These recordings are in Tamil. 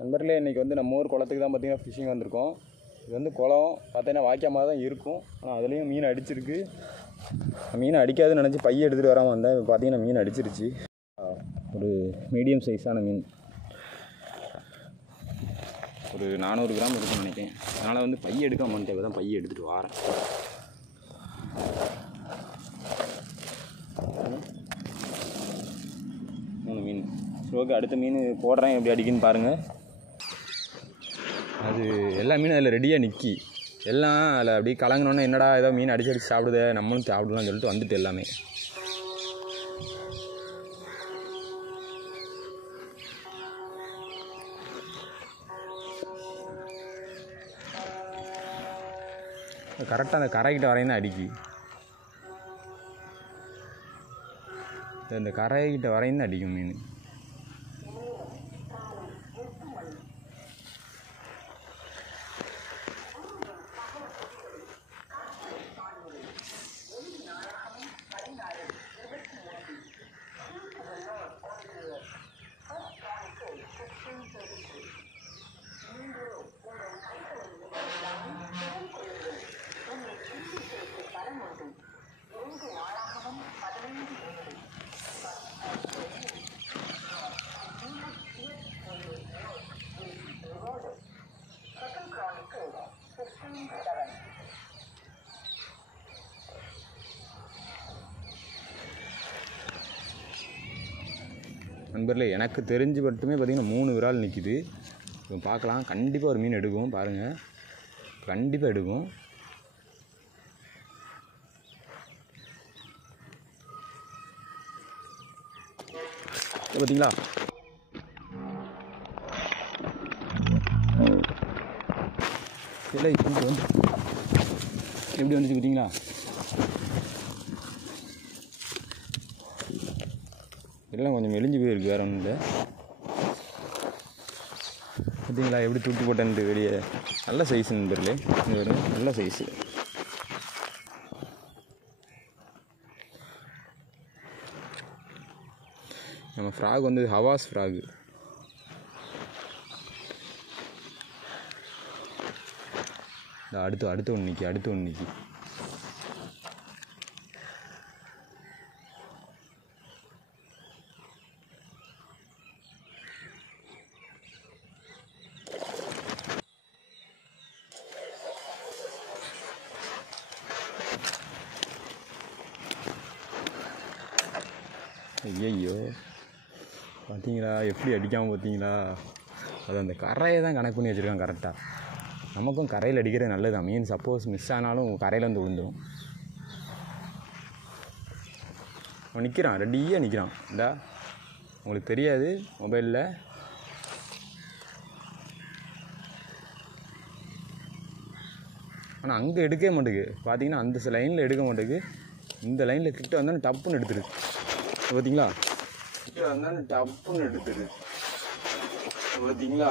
நண்பர்களே, இன்றைக்கி வந்து நம்ம ஊர் குளத்துக்கு தான் பார்த்திங்கன்னா ஃபிஷ்ஷிங் வந்திருக்கோம். இது வந்து குளம் பார்த்தீங்கன்னா வாய்க்கால் மாதிரி தான் இருக்கும். ஆனால் அதுலேயும் மீன் அடிச்சிருக்கு. மீன் அடிக்காதுன்னு நினச்சி பையை எடுத்துகிட்டு வராமல் வந்தேன். இப்போ பார்த்தீங்கன்னா மீன் அடிச்சிருச்சு. ஒரு மீடியம் சைஸான மீன், ஒரு 400 கிராம் இருக்குன்னு நினைக்கிறேன். அதனால் வந்து பையை எடுக்காம வந்துட்டேன். இப்போ தான் பையை எடுத்துகிட்டு வரேன். மூணு மீன். ஓகே, அடுத்த மீன் போடுறேன், எப்படி அடிக்குன்னு பாருங்கள். அது எல்லா மீனும் அதில் ரெடியாக நிற்கி, எல்லாம் அதில் அப்படியே கலங்கினோன்னே என்னடா ஏதோ மீன் அடிச்சு சாப்பிடுதே, நம்மளும் சாப்பிடலாம்னு சொல்லிட்டு வந்துட்டு எல்லாமே. கரெக்டாக அந்த கரைக்கிட்ட வரையும் தான் அடிக்கி. இந்த கரைக்கிட்ட வரையும் தான் அடிக்கும் மீன். நண்பர்களே, எனக்கு தெரிஞ்சு மட்டுமே பார்த்திங்கன்னா 3 விரால் நிற்கிது. இப்போ பார்க்கலாம், கண்டிப்பாக ஒரு மீன் எடுக்கும். பாருங்கள், கண்டிப்பாக எடுக்கும். பார்த்தீங்களா, இல்லை இப்போ வந்து எப்படி வந்துச்சு பார்த்தீங்களா. எல்லாம் கொஞ்சம் மெலிஞ்சு போயிருக்கு, வேறு ஒன்றும் இல்லை. பார்த்தீங்களா எப்படி தூக்கி போட்டேன்ட்டு வெளியே. நல்ல சைஸு நண்பர்களே, இங்கே வரும், நல்ல சைஸு. நம்ம ஃப்ராக் வந்து ஹவாஸ் ஃப்ராகு. அடுத்து ஒன்று நிற்கி. ஐயோ, பார்த்தீங்களா எப்படி அடிக்காமல் பார்த்தீங்களா. அது அந்த கரையை தான் கணக்கு பண்ணி வச்சுருக்கான் கரெக்டாக. நமக்கும் கரையில் அடிக்கிறது நல்லது தான். மீன் சப்போஸ் மிஸ் ஆனாலும் கரையில் வந்து விழுந்துடும். அவன் நிற்கிறான், ரெடியாக நிற்கிறான். இந்தா உங்களுக்கு தெரியாது மொபைலில். ஆனால் அங்கே எடுக்கவே மாட்டேங்குது. பார்த்தீங்கன்னா அந்த லைனில் எடுக்க மாட்டேங்குது. இந்த லைனில் கிட்ட வந்தாலும் டப்புன்னு எடுத்துரு. பார்த்தீங்களா, கிட்ட வந்தாலும் டப்புன்னு எடுத்துரு. பார்த்தீங்களா,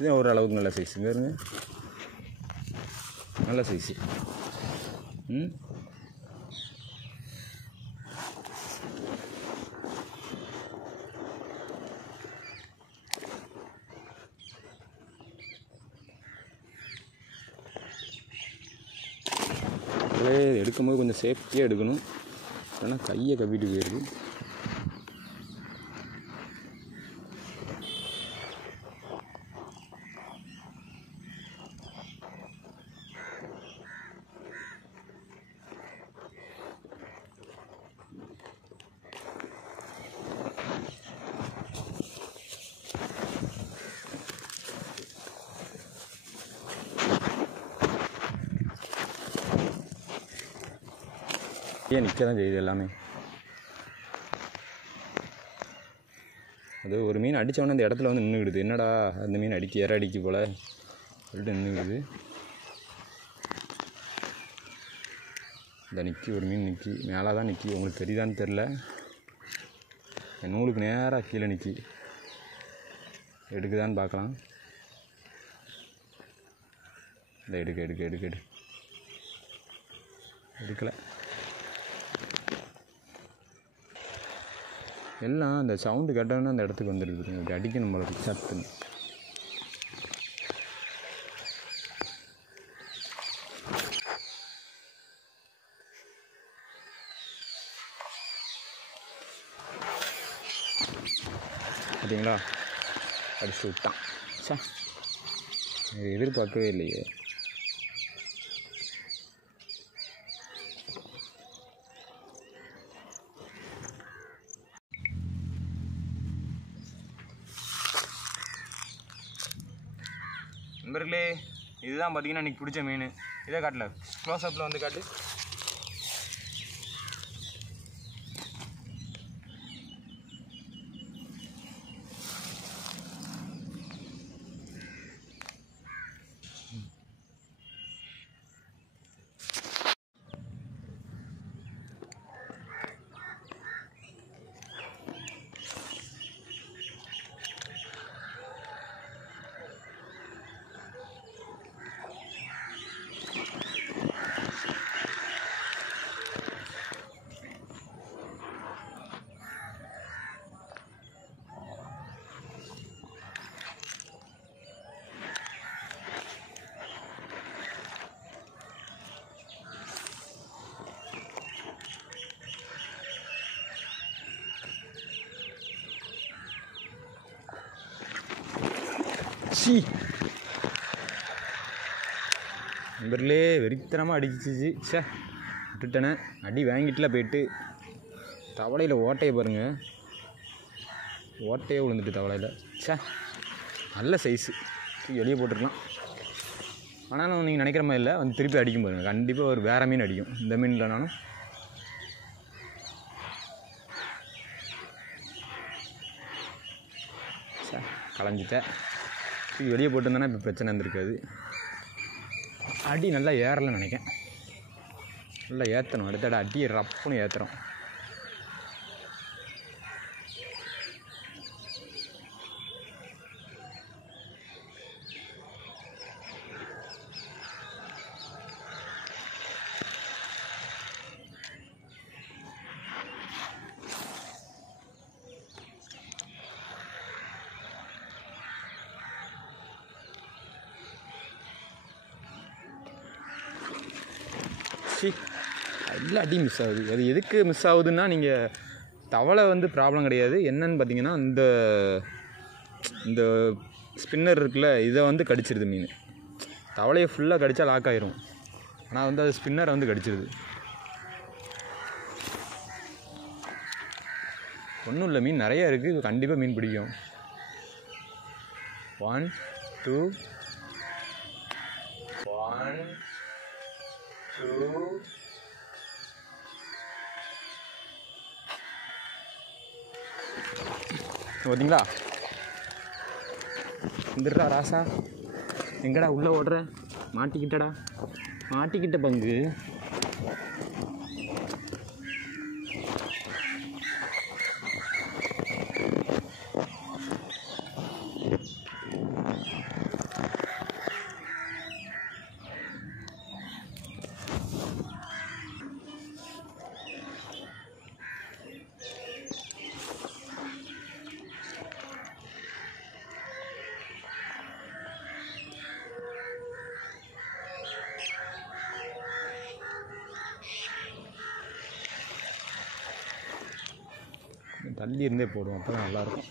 இது ஒரு அளவுக்கு நல்ல சைஸு. பாருங்க, நல்ல சைஸு. எடுக்கும்போது கொஞ்சம் சேஃப்டியாக எடுக்கணும், இல்லைன்னா கையை கவிட்டு போயிடுது. நிற்க தான் செய்யுது எல்லாமே. அது ஒரு மீன் அடித்தவொடனே அந்த இடத்துல வந்து நின்றுக்கிடுது. என்னடா அந்த மீன் இற அடிக்கு போல் சொல்லிட்டு நின்றுக்கிடுது. இந்த நிற்கி ஒரு மீன் நிற்கி மேலே தான் நிற்கி. உங்களுக்கு தெரியுதான்னு தெரில, என் நூலுக்கு நேராக கீழே நிற்கி. எடுக்குதான்னு பார்க்கலாம். இந்த எடுக்கலை. எல்லாம் அந்த சவுண்டு கேட்டோன்னா அந்த இடத்துக்கு வந்துருக்கு. இப்படி அடிக்கணும் போல சத்துன்னு. பார்த்தீங்களா, அடிச்சு விட்டான். சா, எதிர்பார்க்கவே இல்லையே. நண்பர்களே, இதுதான் பார்த்தீங்கன்னா இன்றைக்கி பிடிச்ச மீன். இதே காட்டல, க்ளோஸ்அப்பில் வந்து காட்டு. சி நண்பர்களே, வெறித்தனமாக அடிச்சிச்சு. சே, விட்டுட்டேனே. அடி வாங்கிட்டுல போயிட்டு தவளையில் ஓட்டையை பாருங்கள், ஓட்டையே விழுந்துட்டு தவளையில். சே, நல்ல சைஸு, வெளியே போட்டுருக்கலாம். ஆனாலும் நீங்கள் நினைக்கிற மாதிரி இல்லை, வந்து திருப்பி அடிக்கும் பாருங்கள். கண்டிப்பாக ஒரு வேறு மீன் அடிக்கும். இந்த மீன் இல்லைனாலும் சே களைஞ்சிட்டேன். வெளியே போட்டுருந்தேன்னா இப்போ பிரச்சனை இருந்திருக்காது. அடி நல்லா ஏறலைன்னு நினைக்கிறேன். நல்லா ஏற்றணும். அடுத்த அடியை ரப்புன்னு ஏற்றுறோம். எல்லா அடியும் மிஸ் ஆகுது. அது எதுக்கு மிஸ் ஆகுதுன்னா, நீங்கள் தவளை வந்து ப்ராப்ளம் கிடையாது. என்னன்னு பார்த்தீங்கன்னா, இந்த ஸ்பின்னர் இருக்குல்ல, இதை வந்து கடிச்சிருது மீன். தவளையை ஃபுல்லாக கடித்தா லாக் ஆயிரும். ஆனால் வந்து அது ஸ்பின்னரை வந்து கடிச்சிருது. ஒன்றும் இல்லை, மீன் நிறையா இருக்குது. கண்டிப்பாக மீன் பிடிக்கும். 1 2 1 2 பார்த்தீங்களா? வந்துடுறா ராசா. எங்கடா உள்ளே ஓடுற? மாட்டிக்கிட்டடா, மாட்டிக்கிட்ட பங்கு. தள்ளி இருந்தே போடுவோம், அப்போ தான் நல்லாயிருக்கும்.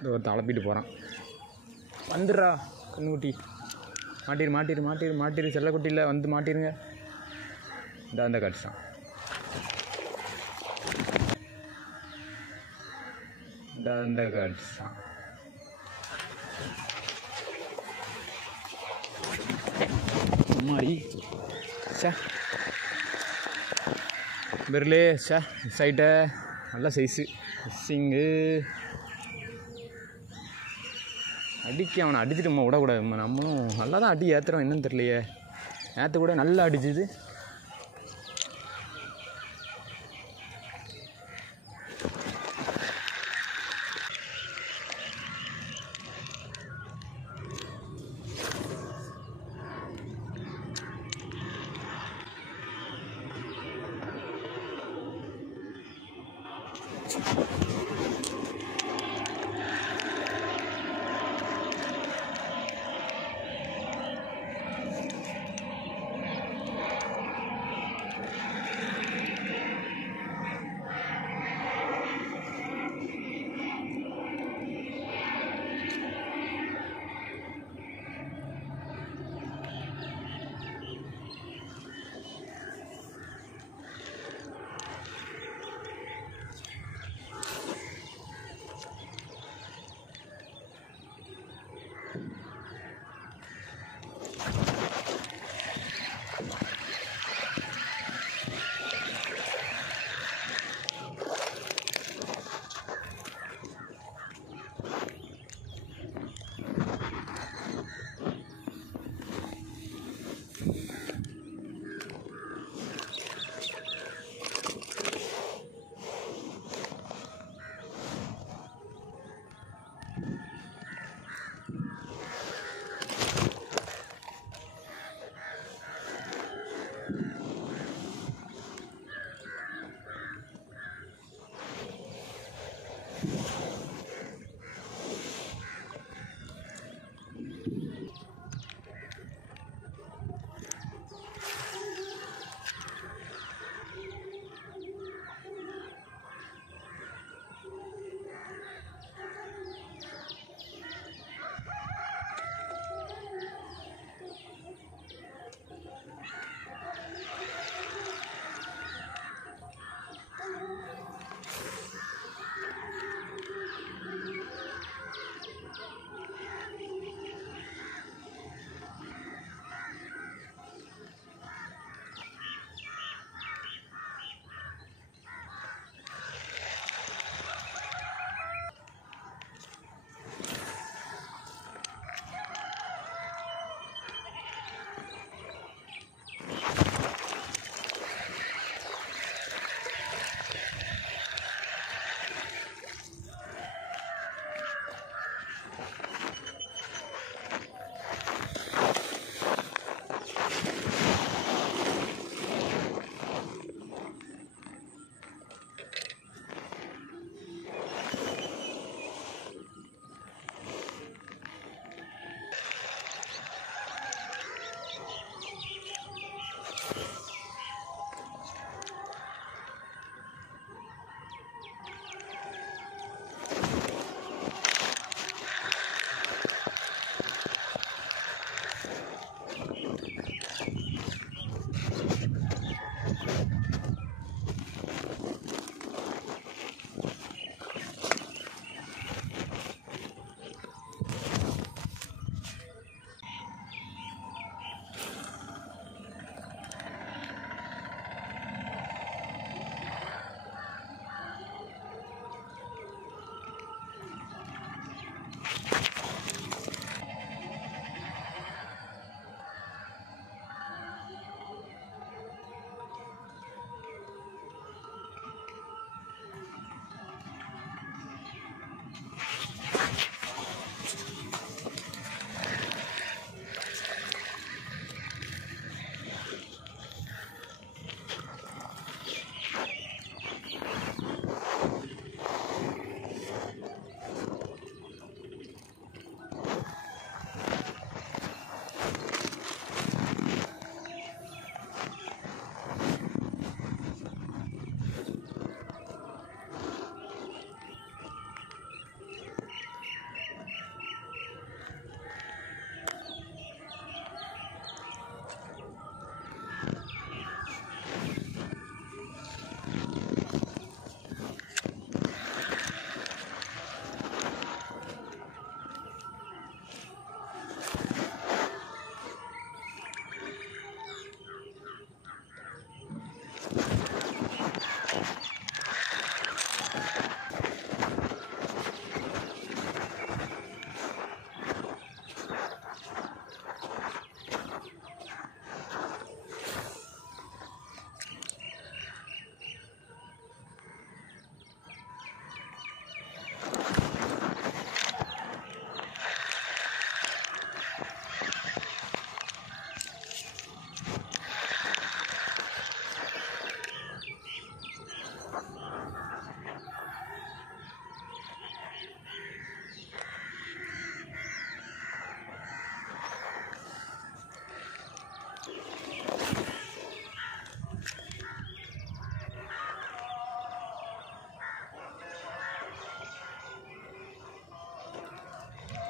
இந்த ஒரு தளப்பிட்டு போகிறான். வந்துடுறா கண்ணுக்குட்டி. மாட்டிரு மாட்டிரு மாட்டிரு மாட்டிரு செல்லக்குட்டியில் வந்து மாட்டிருங்க. இந்த காட்சி தான், இந்த காட்சி தான். அம்மாடி சே பெருலே சே சைட்டை நல்ல சைஸு ஃபிஷ்ஷிங்கு. அவனை அடிச்சுட்டு நம்ம விடக்கூடாது. நம்மளும் நல்லா தான் அடி ஏற்றுறோம், என்னன்னு தெரியலையே. நேற்று கூட நல்லா அடிச்சுது.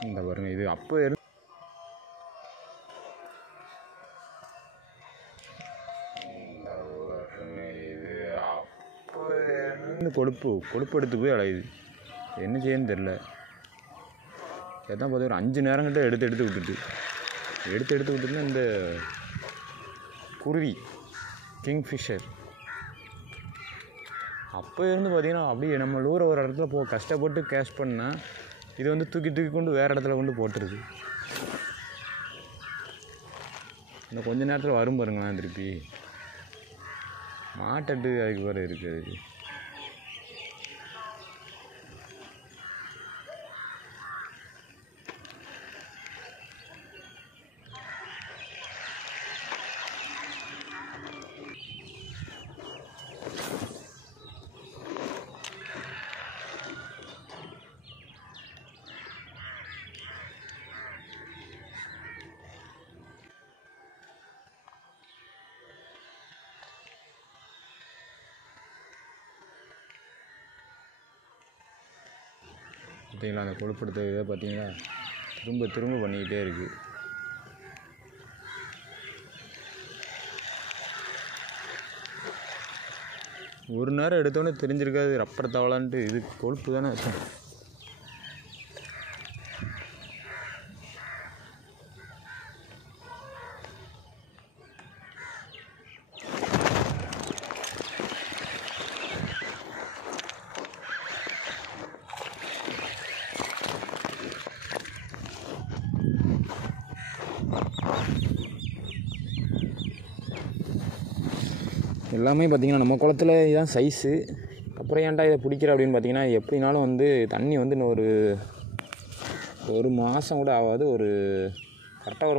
இந்த பாருங்கள், இது அப்போ கொழுப்பு எடுத்து போய் அலையுது. என்ன செய்யன்னு தெரில. எதான் பார்த்து ஒரு 5 நேரம் கிட்ட எடுத்து விட்டுட்டு இந்த குருவி கிங்ஃபிஷர் அப்போ இருந்து பார்த்திங்கன்னா அப்படியே நம்ம லூரை ஒரு இடத்துல கஷ்டப்பட்டு கேஷ் பண்ணால் இது வந்து தூக்கி கொண்டு வேறு இடத்துல கொண்டு போட்டுருது. இந்த கொஞ்ச நேரத்தில் வரும் பாருங்களேன் திருப்பி மாட்டட்டு. அதுக்கு வேறு இருக்குது. பார்த்தீங்களா அந்த கொழுப்படுத்த இதை பார்த்தீங்களா திரும்ப பண்ணிக்கிட்டே இருக்குது. ஒரு நேரம் எடுத்தோடனே தெரிஞ்சிருக்காது ரப்பர் தவளான்ட்டு. இது கொழுப்பு தானே. எல்லாமே பார்த்திங்கன்னா நம்ம குளத்துல இதுதான் சைஸு. அப்புறம் ஏன்டா இதை பிடிக்கிற அப்படின்னு பார்த்தீங்கன்னா, எப்படினாலும் வந்து தண்ணி வந்து இன்னும் ஒரு மாதம் கூட ஆகாது. கரெக்டாக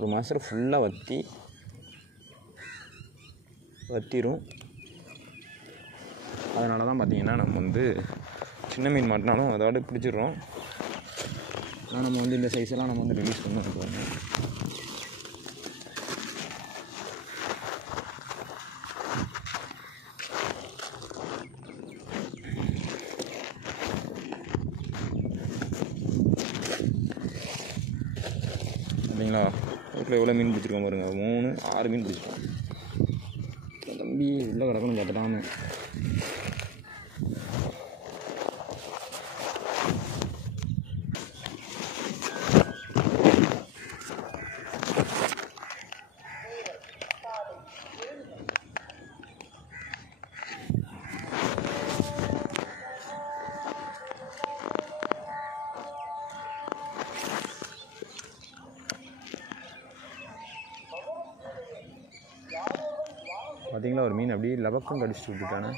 ஒரு மாதத்தில் ஃபுல்லாக வத்திரும். அதனால தான் பார்த்திங்கன்னா நம்ம வந்து சின்ன மீன் மாட்டினாலும் அதோட பிடிச்சிடுறோம். ஆனால் நம்ம வந்து இந்த சைஸெல்லாம் நம்ம வந்து ரிலீஸ் பண்ண இல்லைங்களா. வீட்டில் எவ்வளோ மீன் பிடிச்சிருக்கோம் பாருங்கள். 6 மீன் பிடிச்சிருக்கோம். தம்பி உள்ளே கிடக்கணும் பார்த்துட்டாம. பார்த்தீங்களா ஒரு மீன் அப்படியே லபக்கம் கடிச்சிட்டு விட்டுட்டானே.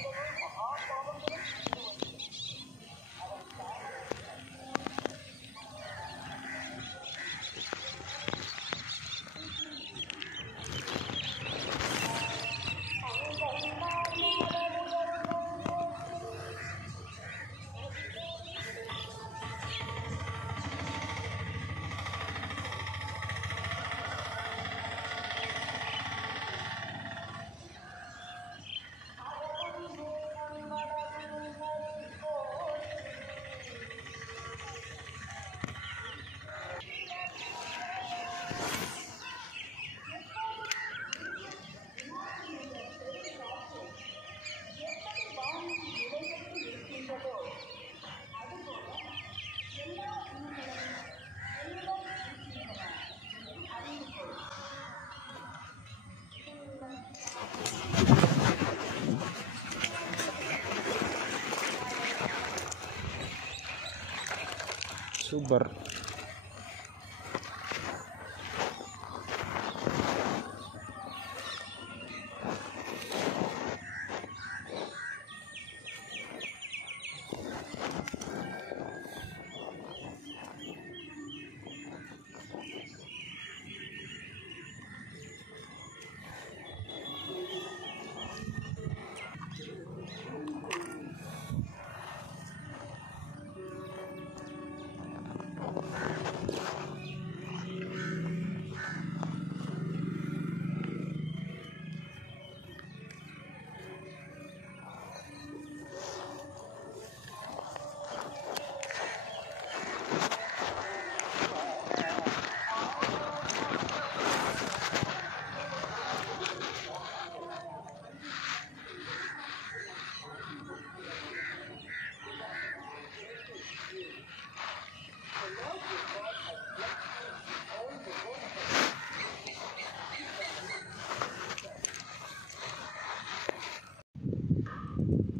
சூப்பர்.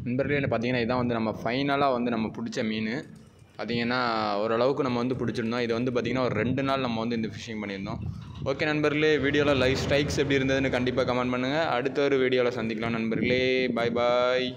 நண்பர்களே பார்த்தீங்கன்னா இதான் வந்து நம்ம ஃபைனலாக வந்து நம்ம பிடிச்ச மீன். பார்த்திங்கன்னா ஓரளவுக்கு நம்ம வந்து பிடிச்சிருந்தோம். இது வந்து பார்த்திங்கன்னா ஒரு 2 நாள் நம்ம வந்து இந்த ஃபிஷிங் பண்ணியிருந்தோம். ஓகே நண்பர்களே, வீடியோவில் லைவ் ஸ்ட்ரைக்ஸ் எப்படி இருந்ததுன்னு கண்டிப்பாக கமெண்ட் பண்ணுங்கள். அடுத்த ஒரு வீடியோவில் சந்திக்கலாம் நண்பர்களே. பாய் பாய்.